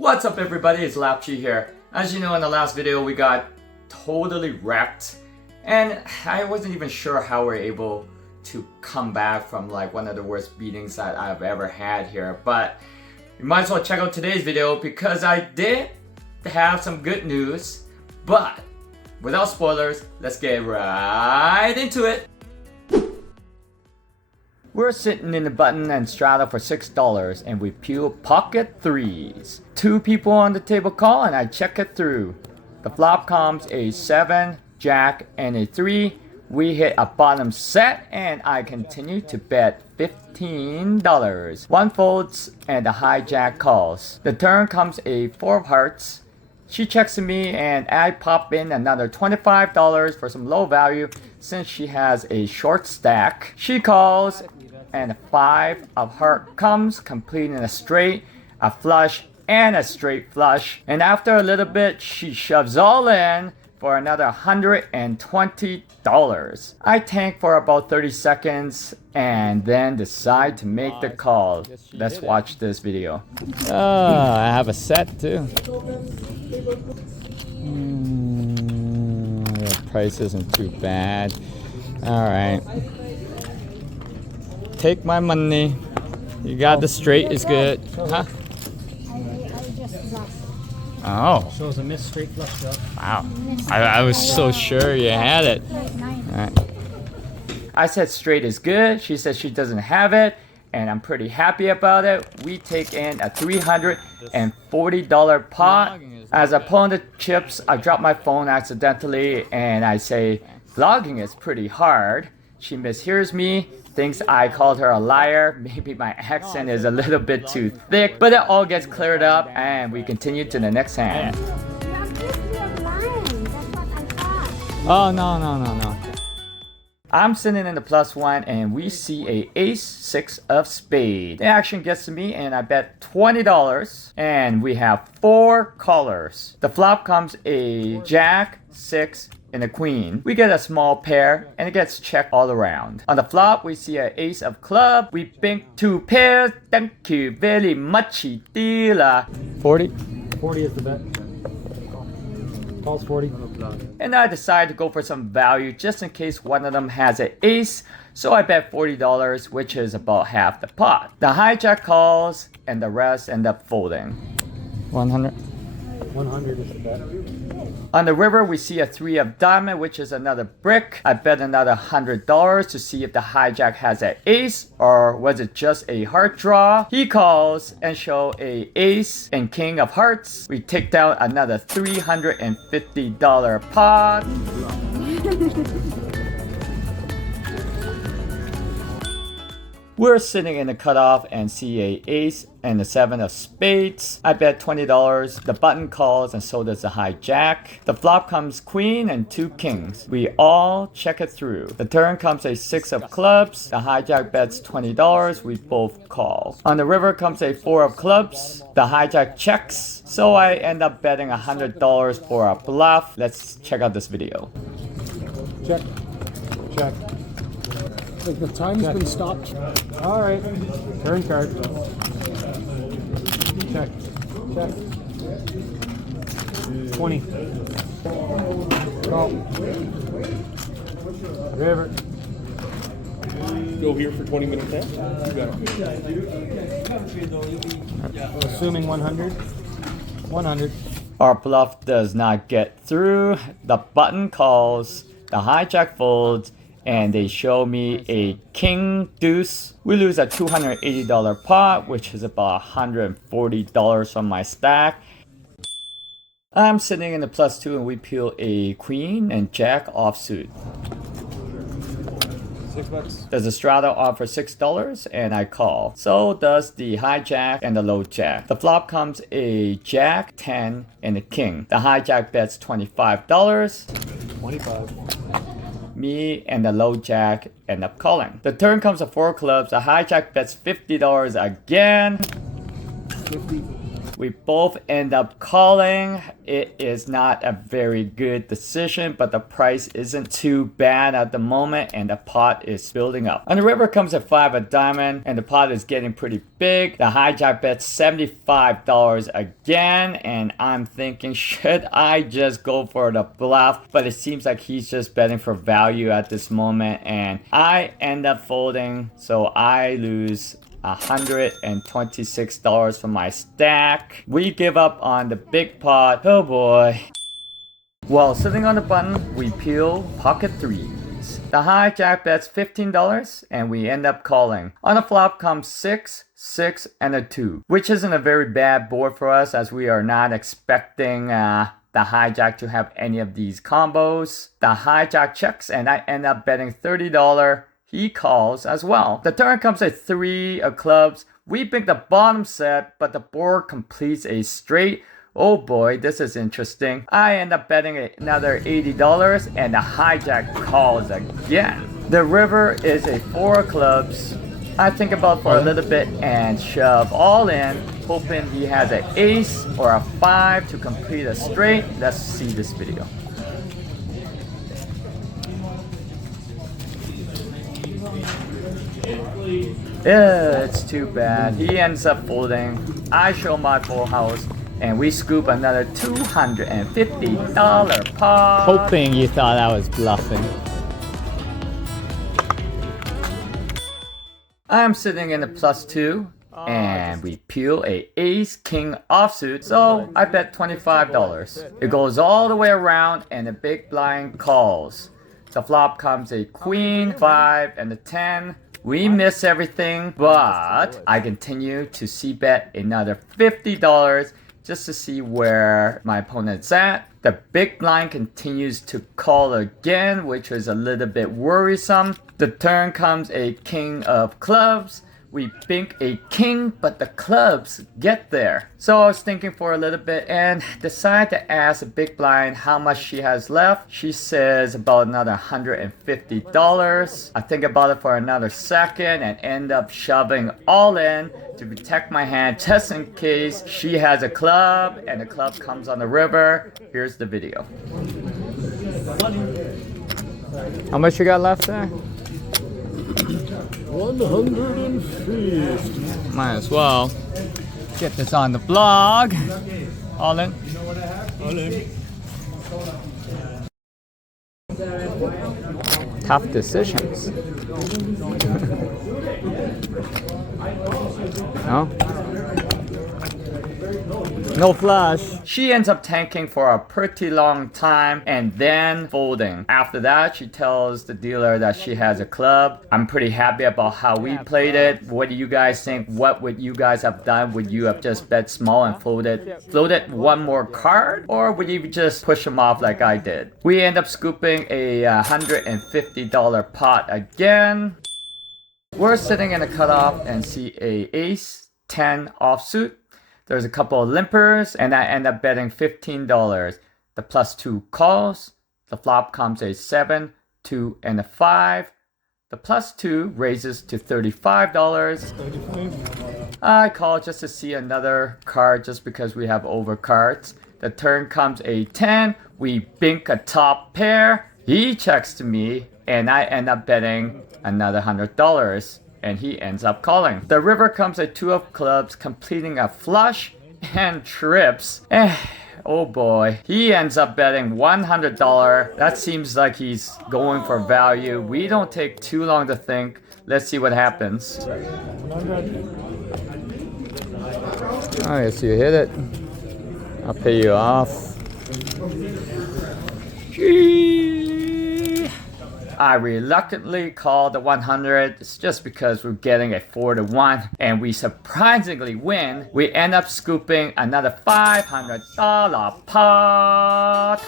What's up everybody, it's LapChi here. As you know, in the last video we got totally wrecked and I wasn't even sure how we're able to come back from like one of the worst beatings that I've ever had here. But you might as well check out today's video because I did have some good news. But without spoilers, let's get right into it. We're sitting in the button and strata for $6 and we peel pocket threes. Two people on the table call and I check it through. The flop comes a 7, jack, and a 3. We hit a bottom set and I continue to bet $15. One folds and the hijack calls. The turn comes a 4 of hearts. She checks to me and I pop in another $25 for some low value since she has a short stack. She calls and a 5 of heart comes, completing a straight, a flush, and a straight flush. And after a little bit, she shoves all in for another $120. I tank for about 30 seconds and then decide to make the call. Let's watch this video. Oh, I have a set too. The price isn't too bad. Alright. Take my money. You got the straight is good. Huh? I just lost. Oh. Shows a missed straight flush draw. Wow. I was so sure you had it. Right. I said straight is good. She said she doesn't have it. And I'm pretty happy about it. We take in a $340 pot. As I pull in the chips, I drop my phone accidentally and I say, vlogging is pretty hard. She mishears me, thinks I called her a liar. Maybe my accent is a little bit too thick, but it all gets cleared up and we continue to the next hand. You accused me of lying. That's what I thought. Oh, no. I'm sitting in the +1 and we see a ace 6 of spade. The action gets to me and I bet $20 and we have 4 callers. The flop comes a jack, 6, and a queen. We get a small pair and it gets checked all around. On the flop we see an ace of club. We bink 2 pairs. Thank you very much, dealer. 40? 40 is the bet. Calls 40. And I decide to go for some value just in case one of them has an ace. So I bet $40, which is about half the pot. The hijack calls and the rest end up folding. 100. 100 is the bet. On the river, we see a 3 of diamond, which is another brick. I bet another $100 to see if the hijack has an ace or was it just a heart draw. He calls and show a ace and king of hearts. We take down another $350 pot. We're sitting in the cutoff and see a ace and a 7 of spades. I bet $20. The button calls and so does the hijack. The flop comes queen and 2 kings. We all check it through. The turn comes a 6 of clubs. The hijack bets $20. We both call. On the river comes a 4 of clubs. The hijack checks. So I end up betting $100 for a bluff. Let's check out this video. Check. Check. Like the time's been stopped. All right. Turn card. Check. Check. 20. Call. River. Go here for 20 minutes now? You got it. Assuming 100. 100. Our bluff does not get through. The button calls. The hijack folds. And they show me a king deuce. We lose a $280 pot, which is about $140 from my stack. I'm sitting in the +2 and we peel a queen and jack offsuit. $6. There's a strata offer $6 and I call. So does the hijack and the low jack. The flop comes a jack, 10, and a king. The hijack bets $25. 25. Me and the low jack end up calling. The turn comes a 4 clubs. The hijack bets $50 again. 50. We both end up calling. It is not a very good decision, but the price isn't too bad at the moment and the pot is building up. On the river comes a 5 of diamond and the pot is getting pretty big. The hijack bets $75 again and I'm thinking, should I just go for the bluff? But it seems like he's just betting for value at this moment and I end up folding, so I lose $126 for my stack. We give up on the big pot. Oh boy. While sitting on the button, we peel pocket threes. The hijack bets $15 and we end up calling. On the flop comes 6, 6, and a 2, which isn't a very bad board for us as we are not expecting the hijack to have any of these combos. The hijack checks and I end up betting $30. He calls as well. The turn comes a 3 of clubs. We pick the bottom set, but the board completes a straight. Oh boy, this is interesting. I end up betting another $80 and the hijack calls again. The river is a 4 of clubs. I think about for a little bit and shove all in, hoping he has an ace or a 5 to complete a straight. Let's see this video. Yeah, it's too bad. He ends up folding. I show my full house and we scoop another $250 pot. Hoping you thought I was bluffing. I'm sitting in the +2 and we peel a ace king offsuit, so I bet $25. It goes all the way around and the big blind calls. The flop comes a queen, 5, and a 10. We miss everything, but I continue to c-bet another $50 just to see where my opponent's at. The big blind continues to call again, which is a little bit worrisome. The turn comes a king of clubs. We bink a king, but the clubs get there. So I was thinking for a little bit and decided to ask the big blind how much she has left. She says about another $150. I think about it for another second and end up shoving all in to protect my hand just in case she has a club and the club comes on the river. Here's the video. How much you got left there? 150. Might as well get this on the blog. All in. Tough decisions. No? No flush. She ends up tanking for a pretty long time and then folding. After that, she tells the dealer that she has a club. I'm pretty happy about how we played it. What do you guys think? What would you guys have done? Would you have just bet small and floated one more card? Or would you just push them off like I did? We end up scooping a $150 pot again. We're sitting in a cutoff and see a ace 10 offsuit. There's a couple of limpers and I end up betting $15. The +2 calls. The flop comes a 7, 2, and a 5. The +2 raises to $35. I call just to see another card just because we have overcards. The turn comes a 10. We bink a top pair. He checks to me and I end up betting another $100. And he ends up calling. The river comes a 2 of clubs, completing a flush and trips. Oh boy. He ends up betting $100. That seems like he's going for value. We don't take too long to think. Let's see what happens. Alright, so you hit it. I'll pay you off. I reluctantly call the 100. It's just because we're getting a 4-1 and we surprisingly win. We end up scooping another $500 pot.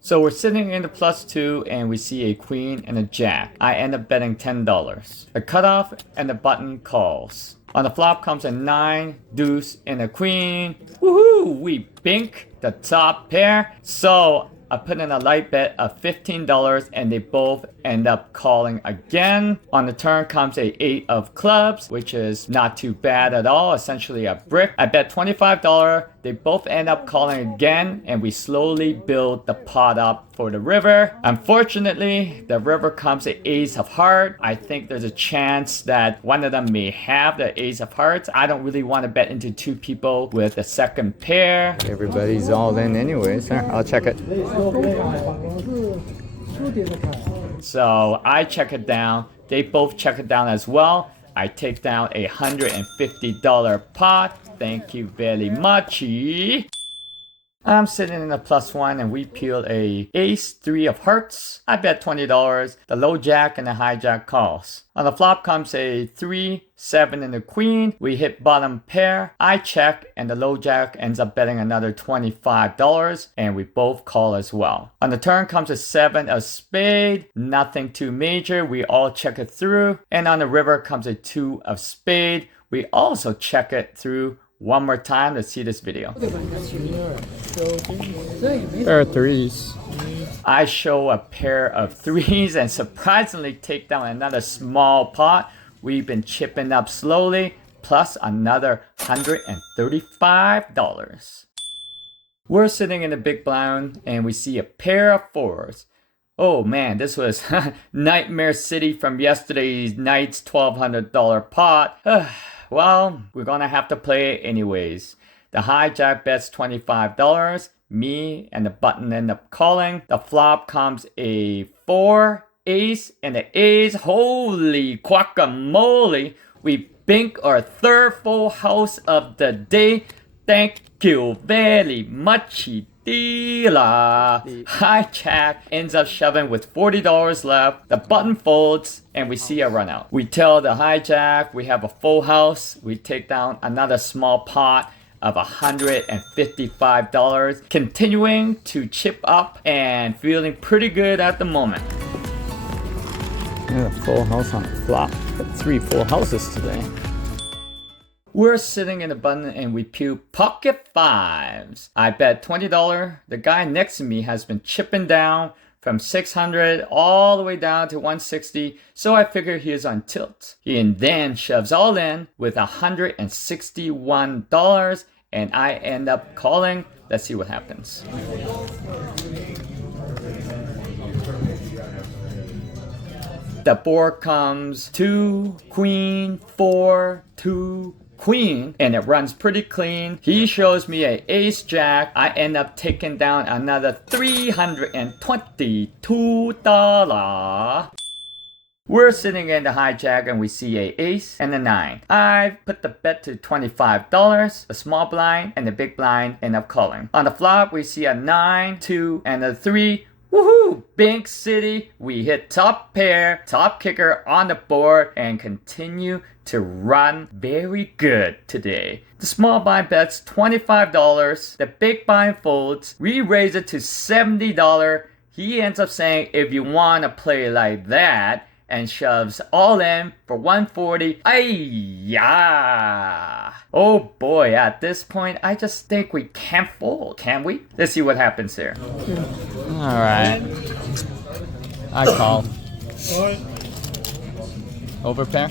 So we're sitting in the +2 and we see a queen and a jack. I end up betting $10. A cutoff and the button calls. On the flop comes a 9, deuce, and a queen. Woohoo! We bink the top pair. So I put in a light bet of $15 and they both end up calling again. On the turn comes a 8 of clubs, which is not too bad at all, essentially a brick. I bet $25. They both end up calling again and we slowly build the pot up for the river. Unfortunately, the river comes an ace of heart. I think there's a chance that one of them may have the ace of hearts. I don't really want to bet into two people with a second pair. Everybody's all in anyways. I'll check it. So I check it down. They both check it down as well. I take down a $150 pot. Thank you very much. I'm sitting in a +1 and we peel a ace 3 of hearts. I bet $20. The low jack and the high jack calls. On the flop comes a 3, 7 and a queen. We hit bottom pair. I check and the low jack ends up betting another $25 and we both call as well. On the turn comes a 7 of spade. Nothing too major. We all check it through. And on the river comes a 2 of spade. We also check it through. One more time, let's see this video. There are threes. I show a pair of threes and surprisingly take down another small pot. We've been chipping up slowly, plus another $135. We're sitting in the big blind and we see a pair of fours. Oh man, this was Nightmare City from yesterday's night's $1,200 pot. Well, we're gonna have to play it anyways. The hijack bets $25. Me and the button end up calling. The flop comes a 4, ace, and the ace. Holy quackamolie! We bink our third full house of the day. Thank you very much. Hijack ends up shoving with $40 left. The button folds and we see a run out. We tell the hijack we have a full house. We take down another small pot of $155. Continuing to chip up and feeling pretty good at the moment. A full house on the flop. 3 full houses today. We're sitting in the button and we pew pocket fives. I bet $20. The guy next to me has been chipping down from 600 all the way down to 160, so I figure he is on tilt. He then shoves all in with $161 and I end up calling. Let's see what happens. The board comes 2, queen, 4, 2, queen, and it runs pretty clean. He shows me a ace jack. I end up taking down another $322. We're sitting in the hijack and we see a ace and a 9. I put the bet to $25. The small blind and the big blind end up calling. On the flop we see a 9, 2 and a 3. Woohoo! Bink City! We hit top pair, top kicker on the board and continue to run very good today. The small blind bets $25. The big blind folds. We raise it to $70. He ends up saying if you want to play like that and shoves all in for $140. Ay-ya! Oh boy, at this point, I just think we can't fold, can we? Let's see what happens here. Alright. I call. Overpair?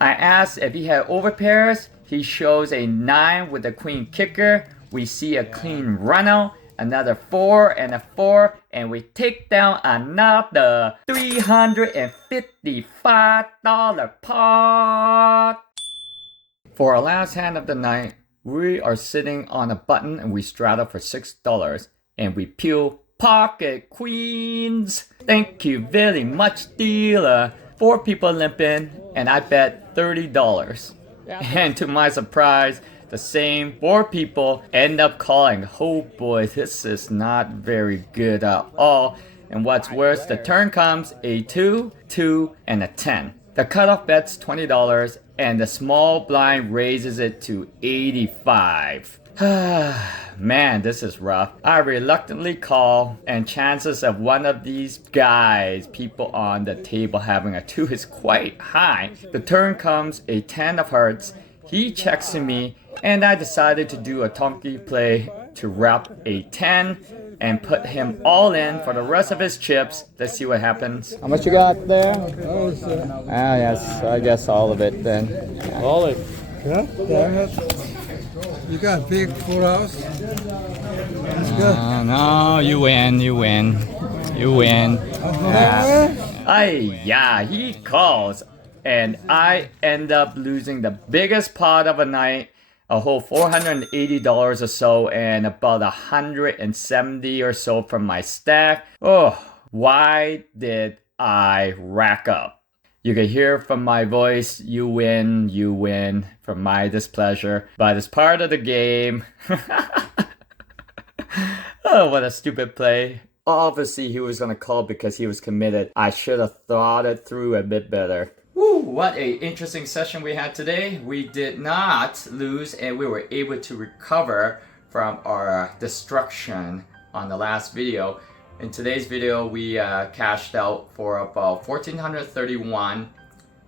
I asked if he had overpairs. He shows a 9 with a queen kicker. We see a clean run out. Another 4 and a 4, and we take down another $355 pot. For our last hand of the night, we are sitting on a button and we straddle for $6 and we peel pocket queens. Thank you very much, dealer. 4 people limp in and I bet $30. And to my surprise, the same 4 people end up calling. Oh boy, this is not very good at all. And what's worse, the turn comes a 2, 2, and a 10. The cutoff bet's $20 and the small blind raises it to 85. Man, this is rough. I reluctantly call and chances of one of these guys, people on the table having a 2 is quite high. The turn comes a 10 of hearts. He checks to me and I decided to do a tonky play to wrap a 10. and put him all in for the rest of his chips. Let's see what happens. How much you got there? Yes, I guess all of it then. All it. Yeah, damn it. You got big full house. That's good. No, you win, you win. You win. Yeah, he calls. And I end up losing the biggest pot of a night, a whole $480 or so, and about 170 or so from my stack. Oh, why did I rack up? You can hear from my voice, you win from my displeasure, but it's part of the game. Oh, what a stupid play. Obviously, he was going to call because he was committed. I should have thought it through a bit better. Woo, what a interesting session we had today. We did not lose and we were able to recover from our destruction on the last video. In today's video, we cashed out for about $1,431.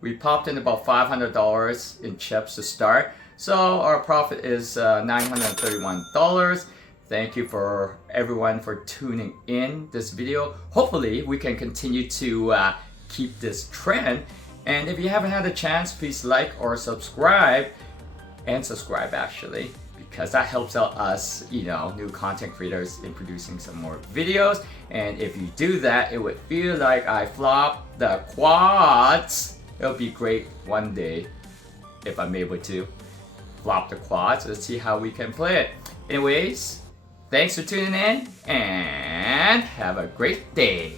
We popped in about $500 in chips to start. So our profit is $931. Thank you for everyone for tuning in this video. Hopefully we can continue to keep this trend. And if you haven't had a chance, please like or subscribe. And subscribe actually, because that helps out us, you know, new content creators in producing some more videos. And if you do that, it would feel like I flop the quads. It'll be great one day if I'm able to flop the quads. Let's see how we can play it. Anyways, thanks for tuning in and have a great day.